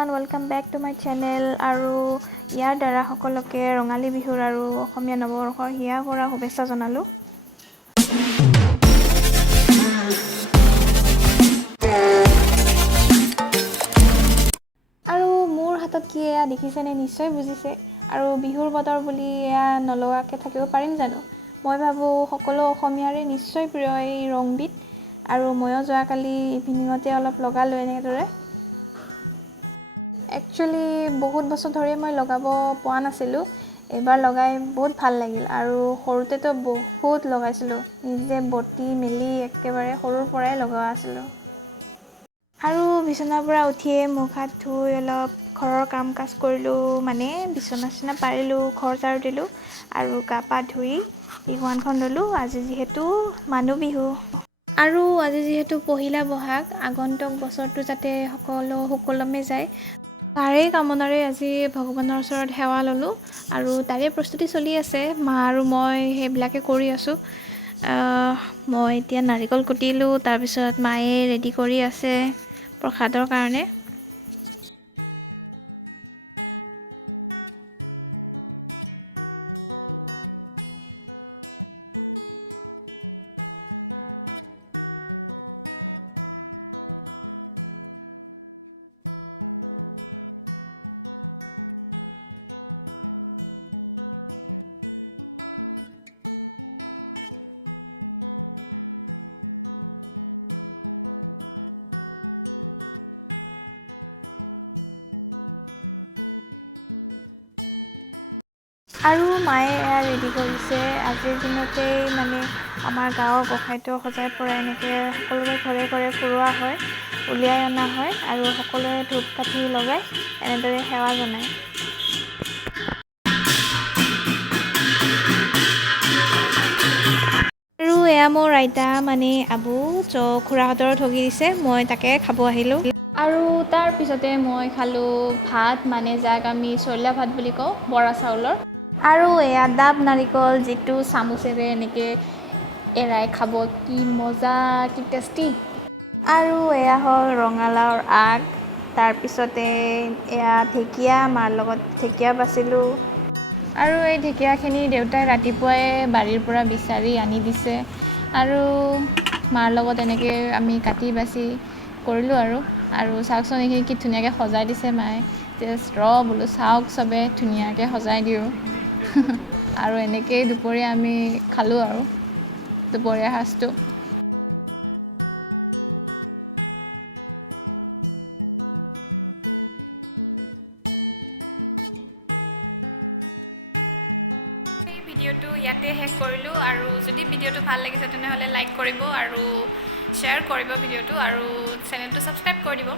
everyone, welcome back to my channel আৰু ইয়াৰ দ্বাৰা সকলোকে ৰঙালী বিহুৰ আৰু অসমীয়া নৱবৰ্ষৰ হিয়া কৰা শুভেচ্ছা জনালো আৰু মোৰ হাতত কি এয়া দেখিছেনে নিশ্চয় বুজিছে আৰু বিহুৰ বতৰ বুলি এয়া নলগাকে থাকিব পাৰিম জানো মই ভাবো সকলো অসমীয়াৰে নিশ্চয় প্ৰিয় এই ৰংবিধ আৰু ময়ো যোৱাকালি ইভিনিঙতে অলপ লগালো এনেদৰে একচুয়ালি বহুত বছৰ ধৰি মই লগাব পোৱা নাছিলো এবাৰ লগাই বহুত ভাল লাগিল আৰু সৰুতে তো বহুত লগাইছিলো নিজে বটি মেলি একেবাৰে সৰুৰ পৰাই লগোৱা আছিল আৰু বিছনাৰ পৰা উঠিয়ে মুখ হাত ধুই অলপ ঘৰৰ কাম কাজ কৰিলো মানে বিছনা পাৰিলো ঘৰ ঝাৰু দিলো আৰু গা পা ধুই বিহুৱানখন ললো আজি যিহেতু মানুহ বিহু আৰু আজি যিহেতু পহিলা বহাগ আগন্তুক বছৰটো যাতে সকলো সুকলমে যায় তাৰে কামনাৰে আজি ভগৱানৰ ওচৰত সেৱা ললো আৰু তাৰে প্ৰস্তুতি চলি আছে মা আৰু মই সেইবিলাকে কৰি আছো মই এতিয়া নাৰিকল কুটিলো তাৰ পিছত মায়ে ৰেডি কৰি আছে প্ৰসাদৰ কাৰণে আৰু মায়ে এয়া ৰেডি কৰিছে আজিৰ দিনতেই মানে আমাৰ গাঁৱৰ গোসাঁইটো সজাই পৰাই এনেকৈ সকলোৰে ঘৰে ঘৰে ফুৰোৱা হয় উলিয়াই অনা হয় আৰু সকলোৱে ধূপ কাঠি লগাই এনেদৰে সেৱা জনায় আৰু এয়া মোৰ আইতা মানে আবু খুৰাহঁতৰ ঠগি দিছে মই তাকে খাব আহিলোঁ আৰু তাৰ পিছতে মই খালোঁ ভাত মানে যাক আমি চইলা ভাত বুলি কওঁ বৰা চাউলৰ আৰু এয়া ডাব নাৰিকল যিটো চামুচেৰে এনেকৈ এৰাই খাব কি মজা কি টেষ্টি আৰু এয়া হ'ল ৰঙালাওৰ আগ তাৰপিছতে এয়া ঢেকীয়া মাৰ লগত ঢেকীয়া বাচিলোঁ আৰু এই ঢেকীয়াখিনি দেউতাই ৰাতিপুৱাই বাৰীৰ পৰা বিচাৰি আনি দিছে আৰু মাৰ লগত এনেকৈ আমি কাটি বাছি কৰিলোঁ আৰু চাওকচোন এইখিনি কি ধুনীয়াকৈ সজাই দিছে মায়ে জাষ্ট বোলো চাওক চবে ধুনীয়াকৈ সজাই দিওঁ আৰু এনেকেই দুপৰীয়া আমি খালোঁ আৰু দুপৰীয়া সাজটো এই ভিডিঅ'টো ইয়াতে শেষ কৰিলোঁ আৰু যদি ভিডিঅ'টো ভাল লাগিছে তেনেহ'লে লাইক কৰিব আৰু শ্বেয়াৰ কৰিব ভিডিঅ'টো আৰু চেনেলটো ছাবস্ক্ৰাইব কৰি দিব